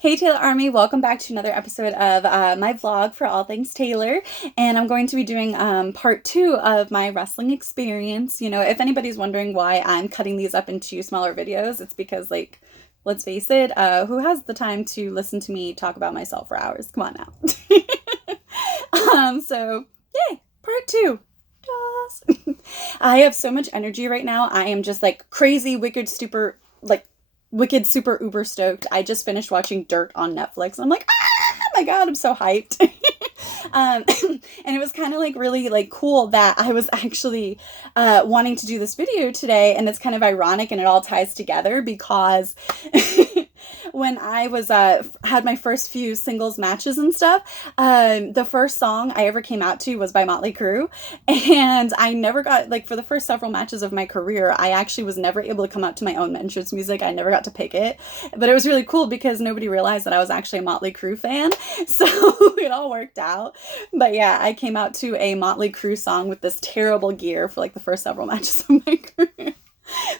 Hey Taylor Army, welcome back to another episode of my vlog for all things Taylor. And I'm going to be doing part two of my wrestling experience. You know, if anybody's wondering why I'm cutting these up into smaller videos, it's because, like, let's face it, who has the time to listen to me talk about myself for hours? Come on now. So, yay, part two. Yes. I have so much energy right now. I am just like crazy, wicked, super uber stoked. I just finished watching Dirt on Netflix. And I'm like, ah, my God, I'm so hyped. And it was kind of like really like cool that I was actually wanting to do this video today. And it's kind of ironic and it all ties together because when I was had my first few singles matches and stuff, the first song I ever came out to was by Motley Crue, and I never got, like, for the first several matches of my career, I actually was never able to come out to my own entrance music. I never got to pick it, but it was really cool because nobody realized that I was actually a Motley Crue fan, so it all worked out. But yeah, I came out to a Motley Crue song with this terrible gear for like the first several matches of my career.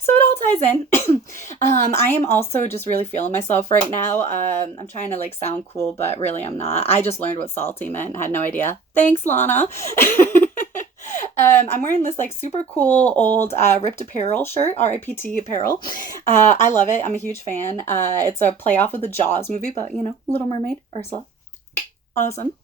So it all ties in. I am also just really feeling myself right now. I'm trying to like sound cool, but really I'm not. I just learned what salty meant. Had no idea. Thanks, Lana. I'm wearing this like super cool old Ripped Apparel shirt, RIPT Apparel. I love it. I'm a huge fan. It's a play off of the Jaws movie, but you know, Little Mermaid, Ursula. Awesome.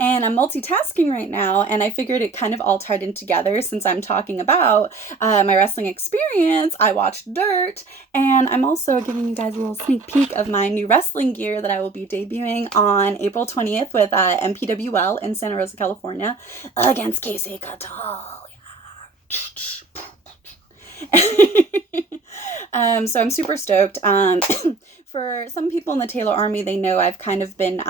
And I'm multitasking right now, and I figured it kind of all tied in together since I'm talking about my wrestling experience. I watched Dirt, and I'm also giving you guys a little sneak peek of my new wrestling gear that I will be debuting on April 20th with MPWL in Santa Rosa, California, against Casey Catal. Yeah. So I'm super stoked. For some people in the Taylor Army, they know I've kind of been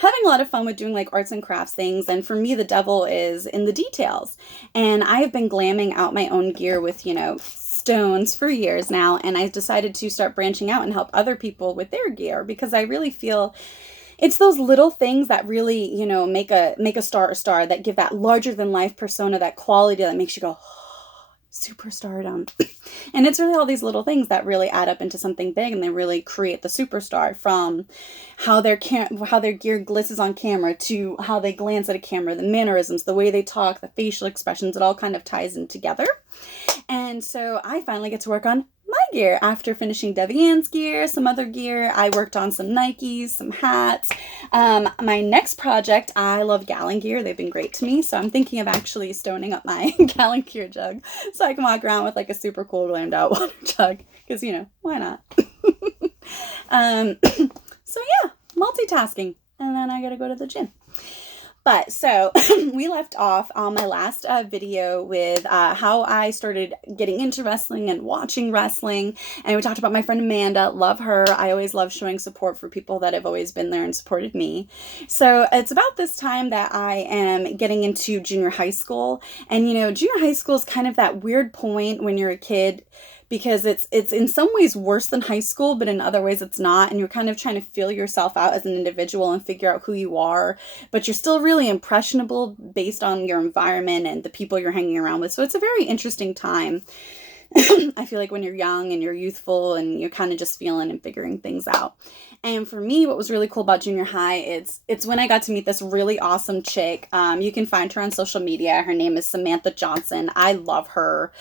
having a lot of fun with doing like arts and crafts things. And for me, the devil is in the details. And I have been glamming out my own gear with, you know, stones for years now. And I decided to start branching out and help other people with their gear because I really feel it's those little things that really, you know, make a star, that give that larger than life persona, that quality that makes you go, superstardom. And it's really all these little things that really add up into something big, and they really create the superstar, from how their gear glitters on camera to how they glance at a camera, the mannerisms, the way they talk, the facial expressions. It all kind of ties in together. And so I finally get to work on my gear after finishing Debbie Ann's gear, some other gear. I worked on some Nikes, some hats. My next project, I love Gallon gear. They've been great to me. So I'm thinking of actually stoning up my Gallon gear jug so I can walk around with like a super cool glammed out water jug. Because, you know, why not? So yeah, multitasking. And then I gotta go to the gym. But so we left off on my last video with how I started getting into wrestling and watching wrestling. And we talked about my friend Amanda. Love her. I always love showing support for people that have always been there and supported me. So it's about this time that I am getting into junior high school. And, you know, junior high school is kind of that weird point when you're a kid, because it's in some ways worse than high school, but in other ways it's not. And you're kind of trying to feel yourself out as an individual and figure out who you are, but you're still really impressionable based on your environment and the people you're hanging around with. So it's a very interesting time. I feel like when you're young and you're youthful and you're kind of just feeling and figuring things out. And for me, what was really cool about junior high, it's when I got to meet this really awesome chick. You can find her on social media. Her name is Samantha Johnson. I love her.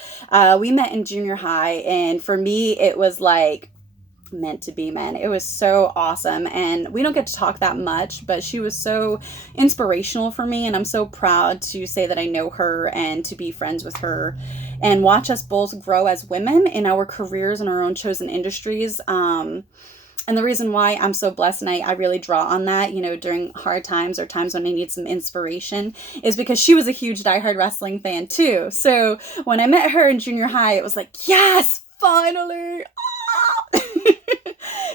We met in junior high, and for me, it was like meant to be, man. It was so awesome. And we don't get to talk that much, but she was so inspirational for me, and I'm so proud to say that I know her and to be friends with her and watch us both grow as women in our careers and our own chosen industries. And the reason why I'm so blessed, and I really draw on that, you know, during hard times or times when I need some inspiration, is because she was a huge diehard wrestling fan too. So when I met her in junior high, it was like, yes, finally.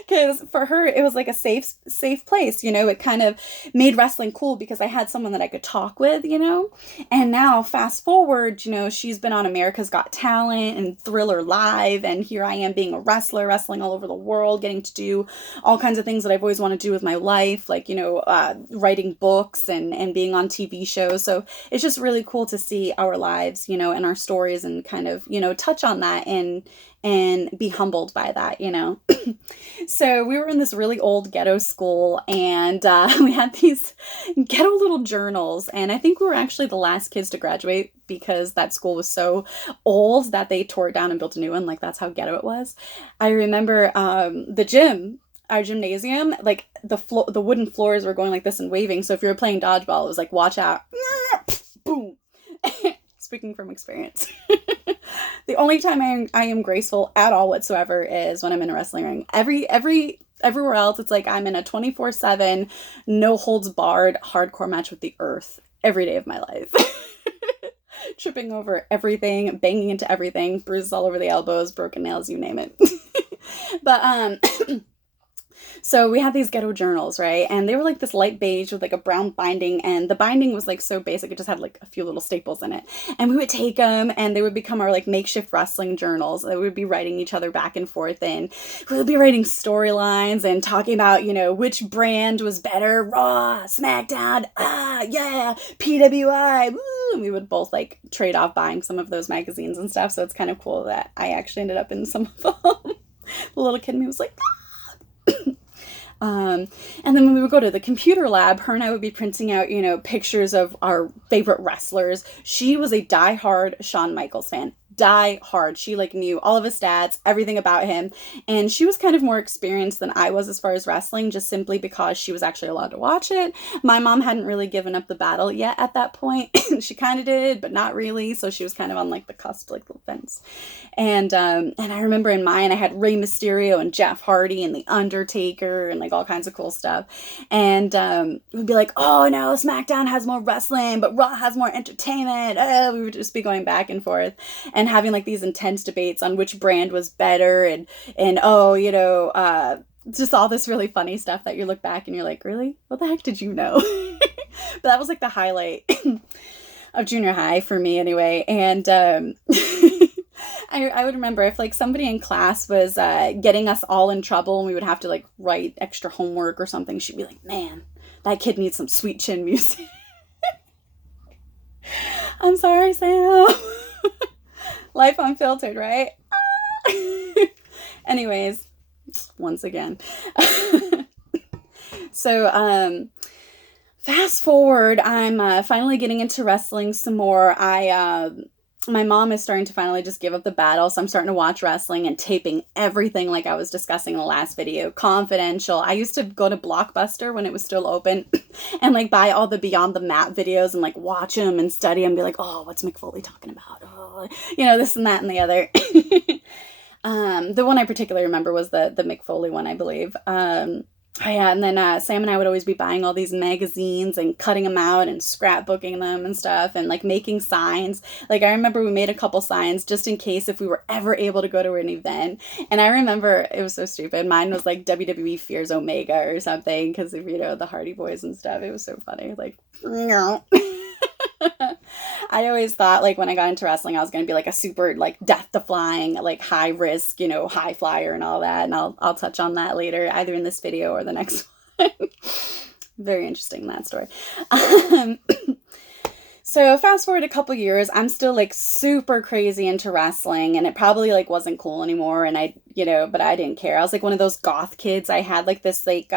Because for her, it was like a safe place, you know. It kind of made wrestling cool because I had someone that I could talk with, you know. And now fast forward, you know, she's been on America's Got Talent and Thriller Live, and here I am being a wrestler, wrestling all over the world, getting to do all kinds of things that I've always wanted to do with my life, like, you know, writing books and being on TV shows. So it's just really cool to see our lives, you know, and our stories, and kind of, you know, touch on that and be humbled by that, you know. So we were in this really old ghetto school, and we had these ghetto little journals. And I think we were actually the last kids to graduate because that school was so old that they tore it down and built a new one. Like, that's how ghetto it was. I remember the gym. Our gymnasium, like the wooden floors were going like this and waving. So if you were playing dodgeball, it was like, watch out. Boom. Speaking from experience. The only time I am graceful at all whatsoever is when I'm in a wrestling ring. Everywhere else, it's like I'm in a 24/7, no holds barred hardcore match with the earth every day of my life. Tripping over everything, banging into everything, bruises all over the elbows, broken nails, you name it. But so we had these ghetto journals, right? And they were like this light beige with like a brown binding, and the binding was like so basic. It just had like a few little staples in it. And we would take them and they would become our like makeshift wrestling journals. We would be writing each other back and forth, and we would be writing storylines and talking about, you know, which brand was better, Raw, SmackDown, yeah, PWI, woo. And we would both like trade off buying some of those magazines and stuff. So it's kind of cool that I actually ended up in some of them. The little kid in me was like, and then when we would go to the computer lab, her and I would be printing out, you know, pictures of our favorite wrestlers. She was a diehard Shawn Michaels fan. Die hard. She like knew all of his stats, everything about him. And she was kind of more experienced than I was as far as wrestling, just simply because she was actually allowed to watch it. My mom hadn't really given up the battle yet at that point. She kind of did, but not really. So she was kind of on like the cusp, like the fence. And I remember in mine, I had Rey Mysterio and Jeff Hardy and The Undertaker and like all kinds of cool stuff. And we'd be like, oh no, SmackDown has more wrestling, but Raw has more entertainment. We would just be going back and forth and having like these intense debates on which brand was better, and oh, you know, just all this really funny stuff that you look back and you're like, really? What the heck did you know? But that was like the highlight of junior high for me anyway. And I would remember if like somebody in class was getting us all in trouble and we would have to like write extra homework or something, she'd be like, man, that kid needs some Sweet Chin music. I'm sorry, Sam. Life unfiltered, right? Anyways, once again. So, fast forward, I'm finally getting into wrestling some more. My mom is starting to finally just give up the battle, so I'm starting to watch wrestling and taping everything like I was discussing in the last video. Confidential. I used to go to Blockbuster when it was still open and like buy all the Beyond the Mat videos and like watch them and study them and be like, oh, what's Mick Foley talking about? Oh, you know, this and that and the other. The one I particularly remember was the Mick Foley one, I believe. Yeah, and then Sam and I would always be buying all these magazines and cutting them out and scrapbooking them and stuff and like making signs. Like I remember we made a couple signs just in case if we were ever able to go to an event. And I remember it was so stupid. Mine was like WWE Fears Omega or something because of, you know, the Hardy Boys and stuff. It was so funny. Like, no. I always thought like when I got into wrestling, I was going to be like a super like death defying, like high risk, you know, high flyer and all that. And I'll touch on that later, either in this video or the next one. Very interesting, that story. So fast forward a couple years, I'm still like super crazy into wrestling, and it probably like wasn't cool anymore. And I, you know, but I didn't care. I was like one of those goth kids. I had like this like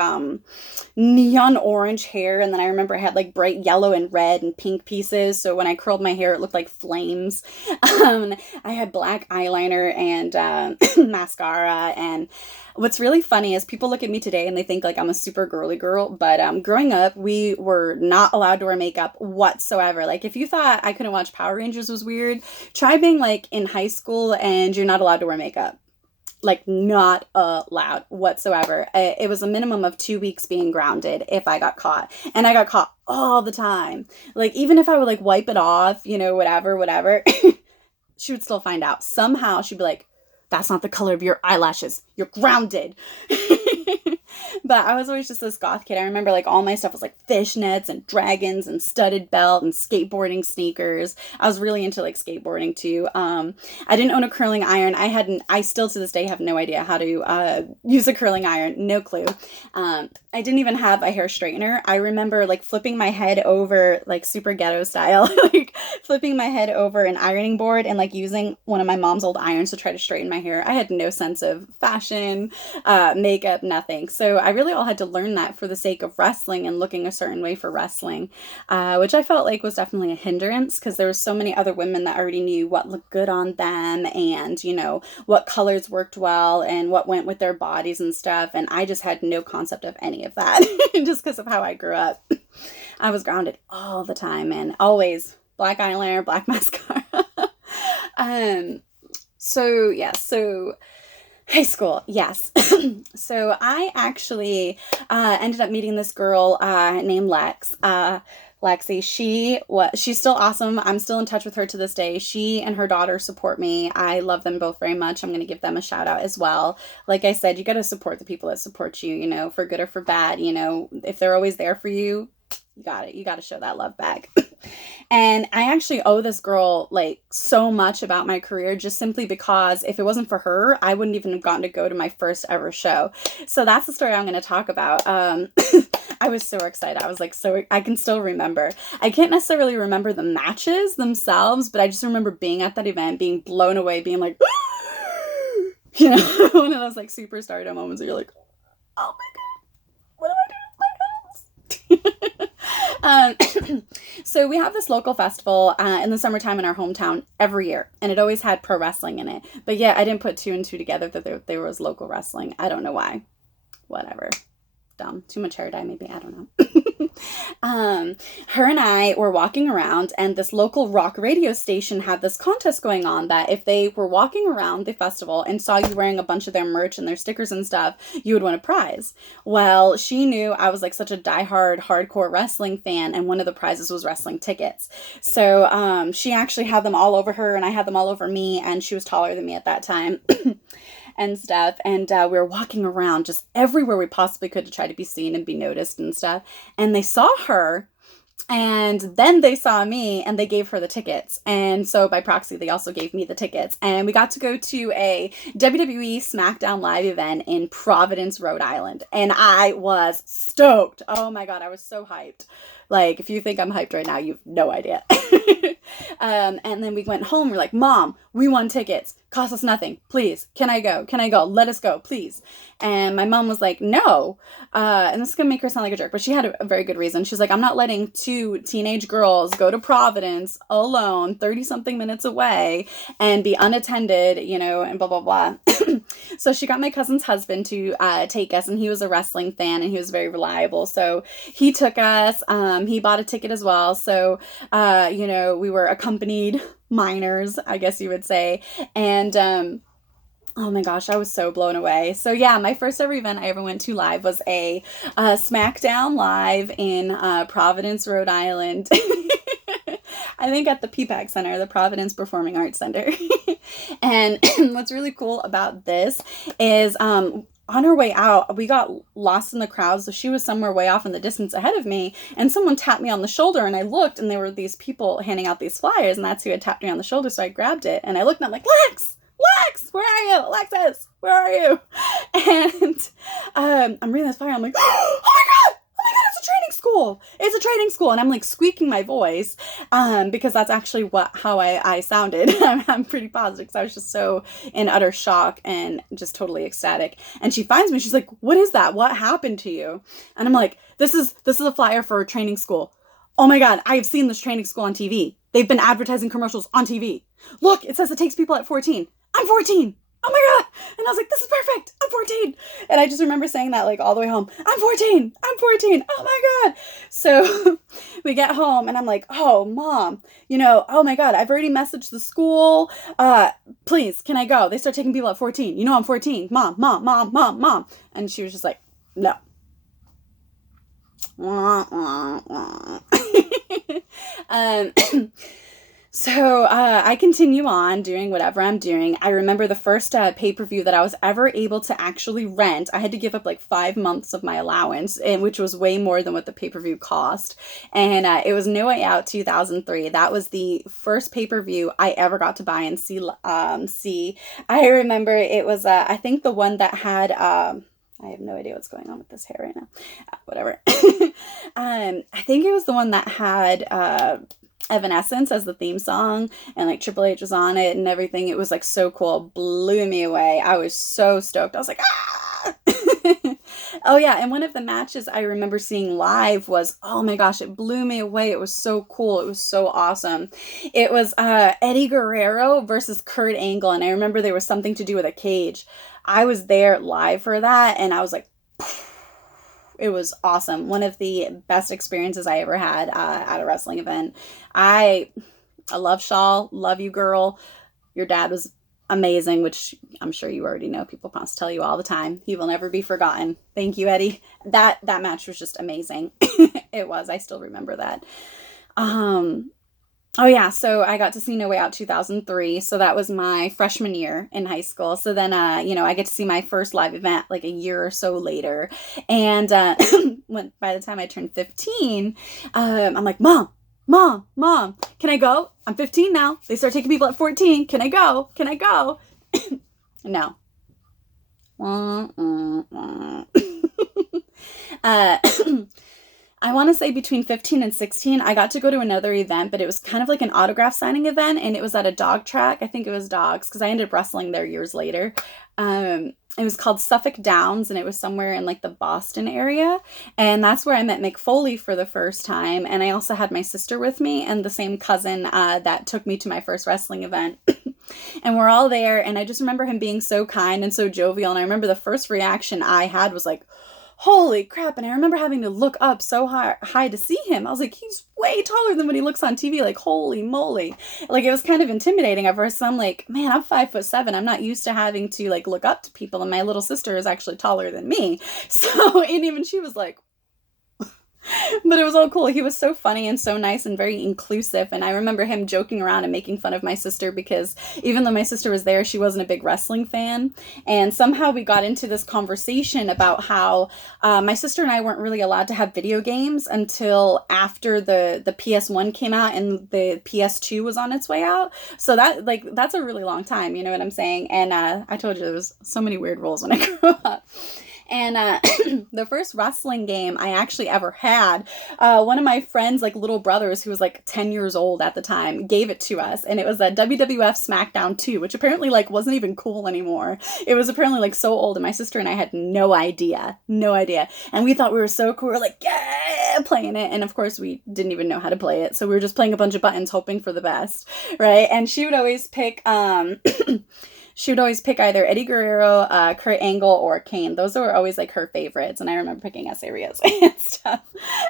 neon orange hair, and then I remember I had like bright yellow and red and pink pieces. So when I curled my hair, it looked like flames. I had black eyeliner and mascara. And what's really funny is people look at me today and they think like I'm a super girly girl, but growing up, we were not allowed to wear makeup whatsoever. Like if you thought I couldn't watch Power Rangers was weird, try being like in high school and you're not allowed to wear makeup. Like not allowed whatsoever. It was a minimum of 2 weeks being grounded if I got caught. And I got caught all the time. Like even if I would like wipe it off, you know, whatever, she would still find out. Somehow she'd be like, that's not the color of your eyelashes. You're grounded. But I was always just this goth kid. I remember like all my stuff was like fishnets and dragons and studded belt and skateboarding sneakers. I was really into like skateboarding too. I didn't own a curling iron. I still to this day have no idea how to use a curling iron. No clue. I didn't even have a hair straightener. I remember like flipping my head over, like super ghetto style, like flipping my head over an ironing board and like using one of my mom's old irons to try to straighten my hair. I had no sense of fashion, makeup, nothing. So I really all had to learn that for the sake of wrestling and looking a certain way for wrestling, which I felt like was definitely a hindrance because there were so many other women that already knew what looked good on them and, you know, what colors worked well and what went with their bodies and stuff. And I just had no concept of any of that just because of how I grew up. I was grounded all the time and always black eyeliner, black mascara. So high school, yes. So I actually ended up meeting this girl named Lex. Lexi, she's still awesome. I'm still in touch with her to this day. She and her daughter support me. I love them both very much. I'm going to give them a shout out as well. Like I said, you got to support the people that support you, you know, for good or for bad. You know, if they're always there for you, you got it. You got to show that love back. And I actually owe this girl like so much about my career just simply because if it wasn't for her, I wouldn't even have gotten to go to my first ever show. So that's the story I'm going to talk about. I was so excited. I was like, I can still remember. I can't necessarily remember the matches themselves, but I just remember being at that event, being blown away, being like, you know, one of those like super stardom moments where you're like, oh my God, what do I do with my house? So we have this local festival in the summertime in our hometown every year, and it always had pro wrestling in it. But yeah, I didn't put two and two together that there was local wrestling. I don't know why. Whatever. Dumb. Too much hair dye, maybe. I don't know. Her and I were walking around, and this local rock radio station had this contest going on that if they were walking around the festival and saw you wearing a bunch of their merch and their stickers and stuff, you would win a prize. Well, she knew I was like such a diehard hardcore wrestling fan, and one of the prizes was wrestling tickets. So she actually had them all over her, and I had them all over me, and she was taller than me at that time. And stuff, and we were walking around just everywhere we possibly could to try to be seen and be noticed and stuff, and they saw her, and then they saw me, and they gave her the tickets, and so by proxy they also gave me the tickets, and we got to go to a WWE SmackDown Live event in Providence, Rhode Island, and I was stoked. Oh my God, I was so hyped. Like, if you think I'm hyped right now, you have no idea. And then we went home. We're like, Mom, we won tickets. Cost us nothing. Please. Can I go? Can I go? Let us go, please. And my mom was like, no. And this is going to make her sound like a jerk, but she had a very good reason. She's like, I'm not letting two teenage girls go to Providence alone, 30-something minutes away, and be unattended, you know, and blah, blah, blah. So she got my cousin's husband to take us, and he was a wrestling fan, and he was very reliable. So he took us. He bought a ticket as well. So, you know, we were accompanied minors, I guess you would say. And oh my gosh, I was so blown away. So yeah, my first ever event I ever went to live was a SmackDown Live in Providence, Rhode Island. I think at the PPAC Center, the Providence Performing Arts Center. And what's really cool about this is on our way out, we got lost in the crowd. So she was somewhere way off in the distance ahead of me, and someone tapped me on the shoulder, and I looked, and there were these people handing out these flyers, and that's who had tapped me on the shoulder. So I grabbed it, and I looked, and I'm like, Lex, where are you? Alexis, where are you? And I'm reading this flyer. I'm like, oh my God, it's a training school. It's a training school. And I'm like squeaking my voice because that's actually how I sounded. I'm pretty positive because I was just so in utter shock and just totally ecstatic. And she finds me. She's like, what is that? What happened to you? And I'm like, this is a flyer for a training school. Oh my God, I have seen this training school on TV. They've been advertising commercials on TV. Look, it says it takes people at 14. I'm 14. Oh my God. And I was like, this is perfect. I'm 14. And I just remember saying that like all the way home. I'm 14. Oh my God. So we get home and I'm like, oh, Mom, you know, oh my God, I've already messaged the school. Please, can I go? They start taking people at 14. You know, I'm 14. Mom. And she was just like, no. So I continue on doing whatever I'm doing. I remember the first pay-per-view that I was ever able to actually rent. I had to give up like 5 months of my allowance, and which was way more than what the pay-per-view cost. And it was No Way Out 2003. That was the first pay-per-view I ever got to buy and see. I remember it was I think the one that had I have no idea what's going on with this hair right now. Whatever. I think it was the one that had Evanescence as the theme song, and like Triple H was on it and everything. It was like so cool. Blew me away. I was so stoked. I was like, ah! Oh yeah, and one of the matches I remember seeing live was, oh my gosh, it blew me away. It was so cool. It was so awesome. It was Eddie Guerrero versus Kurt Angle, and I remember there was something to do with a cage. I was there live for that, and I was like, it was awesome. One of the best experiences I ever had at a wrestling event. I love Shaw. Love you, girl. Your dad was amazing, which I'm sure you already know. People must tell you all the time. He will never be forgotten. Thank you, Eddie. That match was just amazing. It was. I still remember that. Oh yeah, so I got to see No Way Out 2003. So that was my freshman year in high school. So then, I get to see my first live event like a year or so later. And when by the time I turned 15, I'm like, Mom, can I go? I'm 15 now. They start taking people at 14. Can I go? Can I go? No. I want to say between 15 and 16, I got to go to another event, but it was kind of like an autograph signing event, and it was at a dog track. I think it was dogs, because I ended up wrestling there years later. It was called Suffolk Downs, and it was somewhere in like the Boston area. And that's where I met Mick Foley for the first time. And I also had my sister with me and the same cousin that took me to my first wrestling event. And we're all there, and I just remember him being so kind and so jovial. And I remember the first reaction I had was like, holy crap. And I remember having to look up so high to see him. I was like, he's way taller than when he looks on TV. Like, holy moly. Like, it was kind of intimidating at first. So I'm like, man, I'm 5'7". I'm not used to having to like look up to people. And my little sister is actually taller than me. So, and even she was like, but it was all cool. He was so funny and so nice and very inclusive. And I remember him joking around and making fun of my sister, because even though my sister was there, she wasn't a big wrestling fan. And somehow we got into this conversation about how my sister and I weren't really allowed to have video games until after the PS1 came out and the PS2 was on its way out. So that's a really long time, you know what I'm saying? And I told you there was so many weird rules when I grew up. And the first wrestling game I actually ever had, one of my friends' like little brothers, who was like 10 years old at the time, gave it to us. And it was a WWF SmackDown 2, which apparently like wasn't even cool anymore. It was apparently like so old, and my sister and I had no idea. And we thought we were so cool. We were like, yeah, playing it. And of course we didn't even know how to play it. So we were just playing a bunch of buttons, hoping for the best, right? And she would always pick she would always pick either Eddie Guerrero, Kurt Angle, or Kane. Those were always like her favorites. And I remember picking Essa Rios and stuff.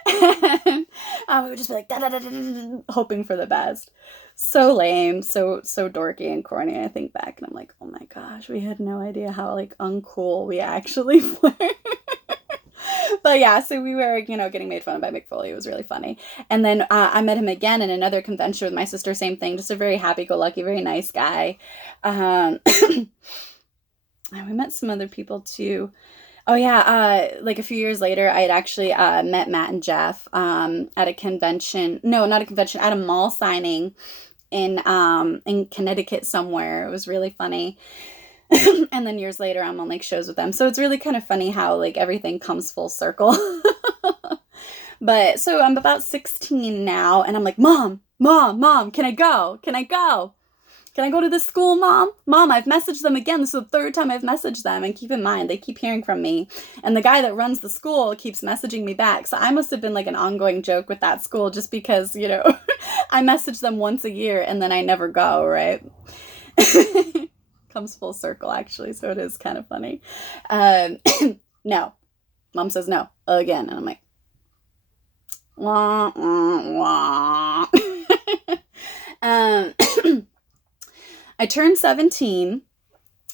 And we would just be like, da, da, da, da, da, hoping for the best. So lame, so dorky and corny. I think back and I'm like, oh my gosh, we had no idea how like uncool we actually were. But yeah, so we were, getting made fun of by Mick Foley. It was really funny. And then I met him again in another convention with my sister. Same thing. Just a very happy-go-lucky, very nice guy. And we met some other people too. Oh yeah, like a few years later, I had actually met Matt and Jeff at a convention. No, not a convention. At a mall signing in Connecticut somewhere. It was really funny. And then years later, I'm on like shows with them. So it's really kind of funny how like everything comes full circle. But so I'm about 16 now, and I'm like, Mom, can I go? Can I go to this school, Mom? I've messaged them again. This is the third time I've messaged them. And keep in mind, they keep hearing from me. And the guy that runs the school keeps messaging me back. So I must have been like an ongoing joke with that school, just because, I message them once a year and then I never go, right? Comes full circle, actually. So it is kind of funny. No. Mom says no again. And I'm like, wah, wah, wah. I turned 17,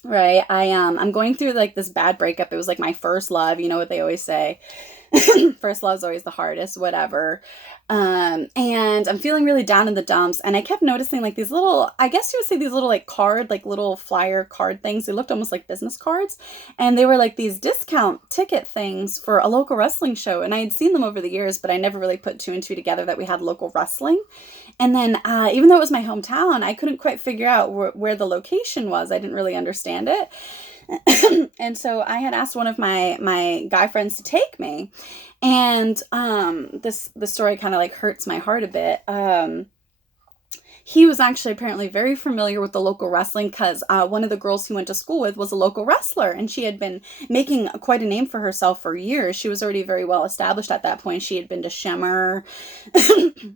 right? I'm going through like this bad breakup. It was like my first love. You know what they always say. First love's always the hardest, whatever. And I'm feeling really down in the dumps. And I kept noticing like these little, I guess you would say these little like little flyer card things. They looked almost like business cards. And they were like these discount ticket things for a local wrestling show. And I had seen them over the years, but I never really put two and two together that we had local wrestling. And then even though it was my hometown, I couldn't quite figure out where the location was. I didn't really understand it. And so I had asked one of my guy friends to take me. And the story kind of like hurts my heart a bit. He was actually apparently very familiar with the local wrestling because one of the girls he went to school with was a local wrestler, and she had been making quite a name for herself for years. She was already very well established at that point. She had been to Shimmer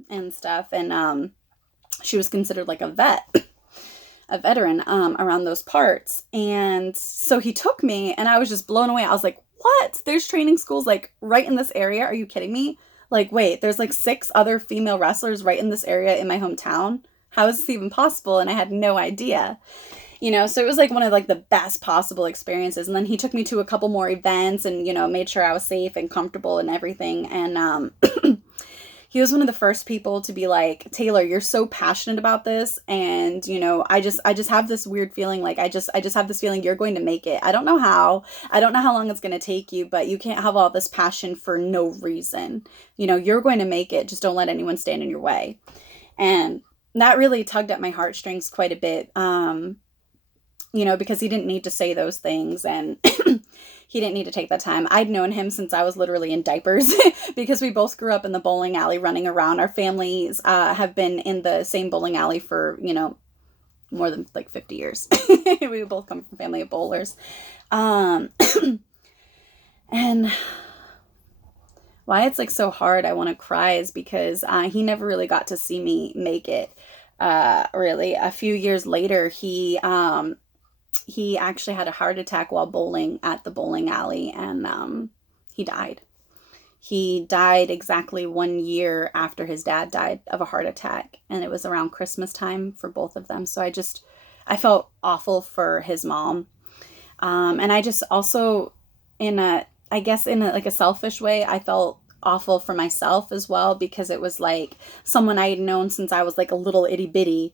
and stuff, and she was considered like a veteran around those parts. And so he took me, and I was just blown away. I was like, what? There's training schools like right in this area? Are you kidding me? Like, wait, there's like 6 other female wrestlers right in this area in my hometown? How is this even possible? And I had no idea. So it was like one of like the best possible experiences. And then he took me to a couple more events and, made sure I was safe and comfortable and everything. And he was one of the first people to be like, Taylor, you're so passionate about this. And, I just have this weird feeling. Like, I just have this feeling you're going to make it. I don't know how long it's going to take you, but you can't have all this passion for no reason. You're going to make it. Just don't let anyone stand in your way. And that really tugged at my heartstrings quite a bit. Because he didn't need to say those things, and he didn't need to take that time. I'd known him since I was literally in diapers because we both grew up in the bowling alley running around. Our families have been in the same bowling alley for, more than like 50 years. We both come from a family of bowlers. And why it's like so hard, I want to cry, is because he never really got to see me make it. Really, a few years later, he actually had a heart attack while bowling at the bowling alley, and he died. He died exactly 1 year after his dad died of a heart attack, and it was around Christmas time for both of them. So I felt awful for his mom. And I just also, in a selfish way, I felt awful for myself as well, because it was like someone I had known since I was like a little itty bitty,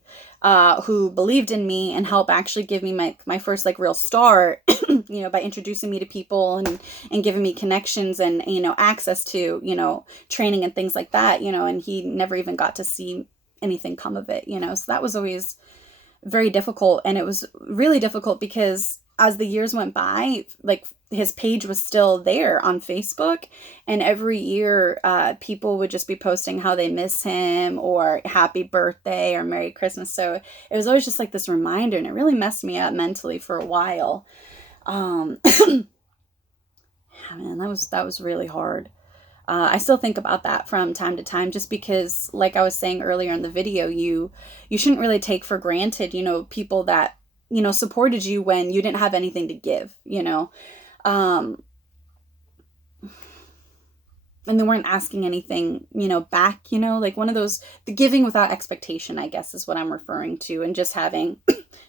who believed in me and helped actually give me my first like real start, by introducing me to people and giving me connections and, access to, training and things like that, and he never even got to see anything come of it, so that was always very difficult. And it was really difficult because as the years went by, like his page was still there on Facebook, and every year people would just be posting how they miss him or happy birthday or Merry Christmas. So it was always just like this reminder, and it really messed me up mentally for a while. Man, that was really hard. I still think about that from time to time, just because, like I was saying earlier in the video, you shouldn't really take for granted, people that, supported you when you didn't have anything to give, and they weren't asking anything, back, like one of those, the giving without expectation, I guess is what I'm referring to, and just having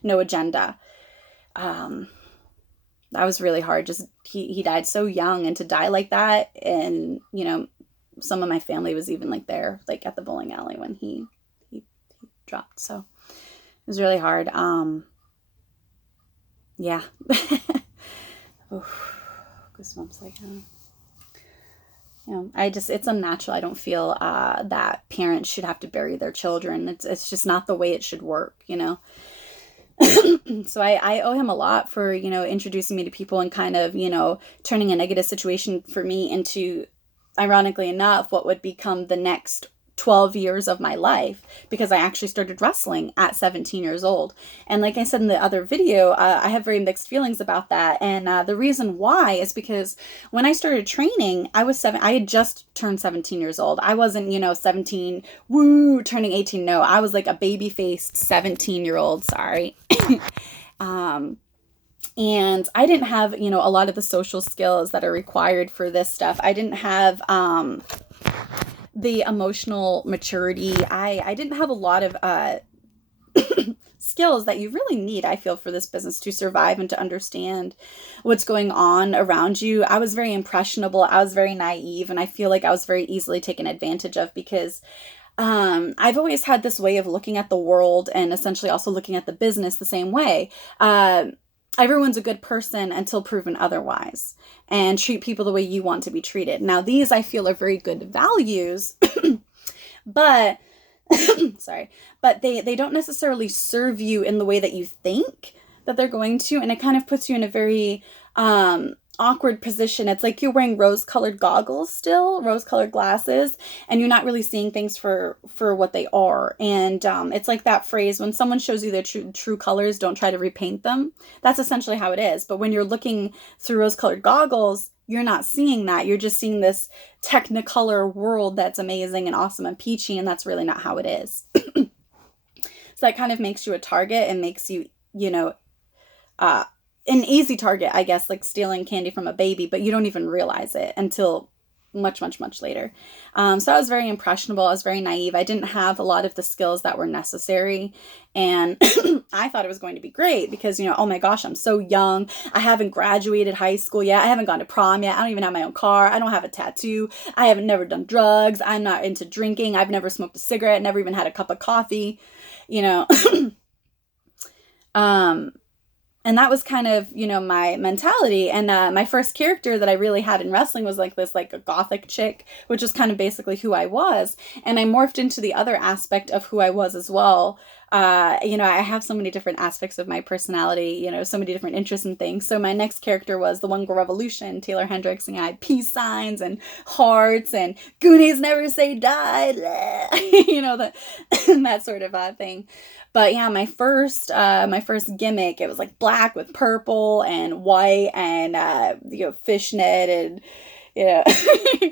no agenda. That was really hard. Just, he died so young, and to die like that. And, some of my family was even like there, like at the bowling alley when he dropped. So it was really hard. Yeah. Goosebumps, like, it's unnatural. I don't feel that parents should have to bury their children. It's just not the way it should work, So I owe him a lot for, introducing me to people and kind of, turning a negative situation for me into, ironically enough, what would become the next 12 years of my life, because I actually started wrestling at 17 years old. And like I said in the other video, I have very mixed feelings about that. And the reason why is because when I started training, I had just turned 17 years old. I wasn't, 17, turning 18. No, I was like a baby-faced 17-year-old. Sorry. And I didn't have, a lot of the social skills that are required for this stuff. I didn't have, the emotional maturity. I didn't have a lot of skills that you really need, I feel, for this business to survive and to understand what's going on around you. I was very impressionable. I was very naive, and I feel like I was very easily taken advantage of because I've always had this way of looking at the world and essentially also looking at the business the same way. Everyone's a good person until proven otherwise, and treat people the way you want to be treated. Now, these I feel are very good values, but sorry, but they don't necessarily serve you in the way that you think that they're going to, and it kind of puts you in a very awkward position. It's like you're wearing rose-colored goggles still, rose-colored glasses, and you're not really seeing things for what they are. And it's like that phrase, when someone shows you their true colors, don't try to repaint them. That's essentially how it is. But when you're looking through rose-colored goggles, you're not seeing that. You're just seeing this technicolor world that's amazing and awesome and peachy, and that's really not how it is. So that kind of makes you a target and makes you, an easy target, I guess, like stealing candy from a baby, but you don't even realize it until much, much, much later. So I was very impressionable. I was very naive. I didn't have a lot of the skills that were necessary. And I thought it was going to be great because, oh my gosh, I'm so young. I haven't graduated high school yet. I haven't gone to prom yet. I don't even have my own car. I don't have a tattoo. I haven't never done drugs. I'm not into drinking. I've never smoked a cigarette, never even had a cup of coffee, And that was kind of, my mentality. And my first character that I really had in wrestling was like this, like a gothic chick, which is kind of basically who I was. And I morphed into the other aspect of who I was as well. I have so many different aspects of my personality, so many different interests and things. So my next character was the One Girl Revolution, Taylor Hendricks, and I had peace signs and hearts and Goonies never say die, that sort of thing. But yeah, my first gimmick, it was like black with purple and white and fishnet and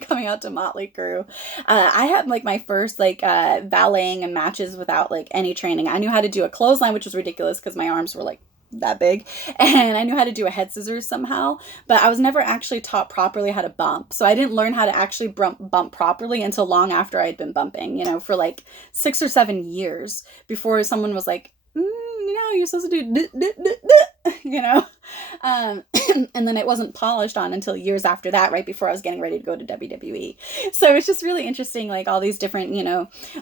coming out to Motley Crue. I had like my first valeting and matches without like any training. I knew how to do a clothesline, which was ridiculous because my arms were like that big, and I knew how to do a head scissors somehow, but I was never actually taught properly how to bump. So I didn't learn how to actually bump properly until long after I had been bumping, for like 6 or 7 years before someone was like, you're supposed to do, and then it wasn't polished on until years after that, right before I was getting ready to go to WWE. So it's just really interesting, like all these different,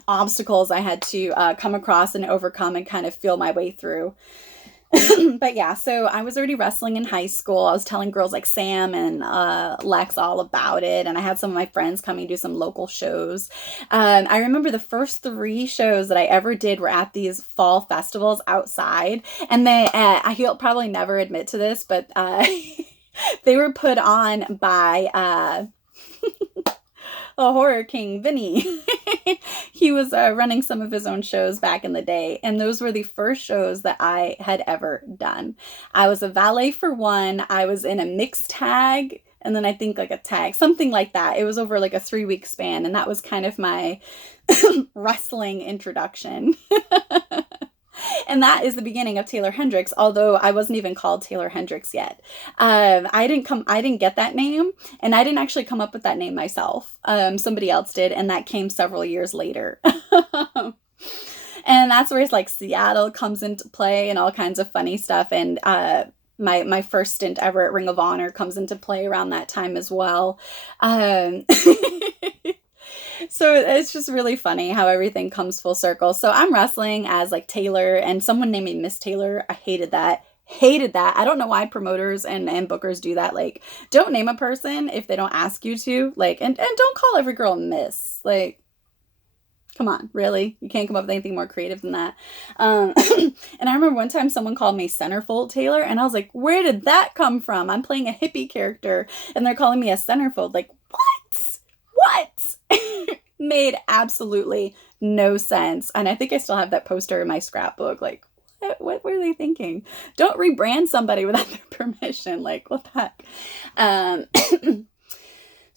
obstacles I had to come across and overcome and kind of feel my way through. But yeah, so I was already wrestling in high school. I was telling girls like Sam and Lex all about it. And I had some of my friends coming to do some local shows. I remember the first 3 shows that I ever did were at these fall festivals outside. And he'll probably never admit to this, but they were put on by a horror king, Vinny. He was running some of his own shows back in the day, and those were the first shows that I had ever done. I was a valet for one. I was in a mixed tag, and then I think like a tag, something like that. It was over like a 3-week span, and that was kind of my wrestling introduction. And that is the beginning of Taylor Hendricks, although I wasn't even called Taylor Hendricks yet. I didn't get that name, and I didn't actually come up with that name myself. Somebody else did, and that came several years later. And that's where it's like Seattle comes into play and all kinds of funny stuff. And my first stint ever at Ring of Honor comes into play around that time as well. So it's just really funny how everything comes full circle. So I'm wrestling as like Taylor, and someone named me Miss Taylor. I hated that. I don't know why promoters and bookers do that. Like, don't name a person if they don't ask you to. Like, and don't call every girl Miss. Like, come on, really? You can't come up with anything more creative than that. And I remember one time someone called me Centerfold Taylor, and I was like, where did that come from? I'm playing a hippie character, and they're calling me a centerfold. Like, what? Made absolutely no sense. And I think I still have that poster in my scrapbook. Like, what were they thinking? Don't rebrand somebody without their permission. Like, what the heck?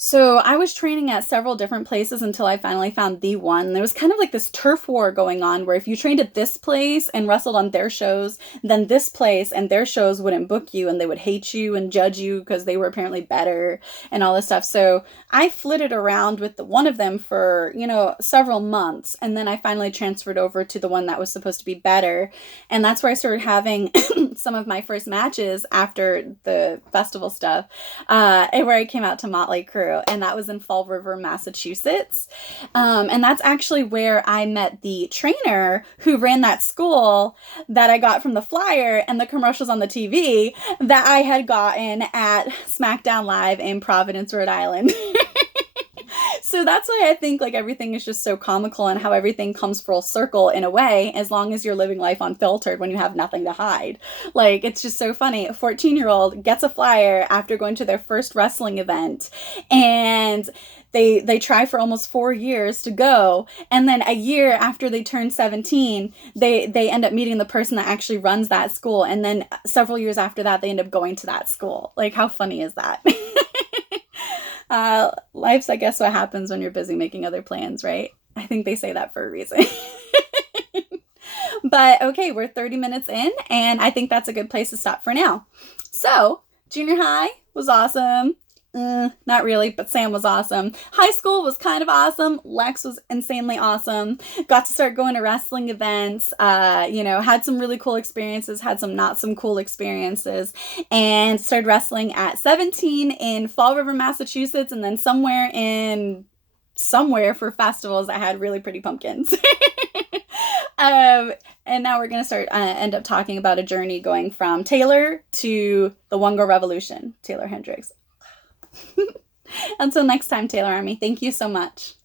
So I was training at several different places until I finally found the one. There was kind of like this turf war going on where if you trained at this place and wrestled on their shows, then this place and their shows wouldn't book you and they would hate you and judge you because they were apparently better and all this stuff. So I flitted around with one of them for, several months. And then I finally transferred over to the one that was supposed to be better. And that's where I started having some of my first matches after the festival stuff, and where I came out to Motley Crue. And that was in Fall River, Massachusetts. And that's actually where I met the trainer who ran that school that I got from the flyer and the commercials on the TV that I had gotten at SmackDown Live in Providence, Rhode Island. So that's why I think like everything is just so comical and how everything comes full circle in a way, as long as you're living life unfiltered when you have nothing to hide. Like, it's just so funny. A 14-year-old gets a flyer after going to their first wrestling event, and they try for almost 4 years to go, and then a year after they turn 17, they end up meeting the person that actually runs that school, and then several years after that, they end up going to that school. Like, how funny is that? Life's, I guess, what happens when you're busy making other plans, right? I think they say that for a reason. But okay, we're 30 minutes in, and I think that's a good place to stop for now. So, junior high was awesome. Not really, but Sam was awesome. High school was kind of awesome. Lex was insanely awesome. Got to start going to wrestling events, had some really cool experiences, had some not so cool experiences, and started wrestling at 17 in Fall River, Massachusetts, and then somewhere for festivals that had really pretty pumpkins. And now we're going to start end up talking about a journey going from Taylor to the One Girl Revolution, Taylor Hendricks. Until next time, Taylor Army, thank you so much.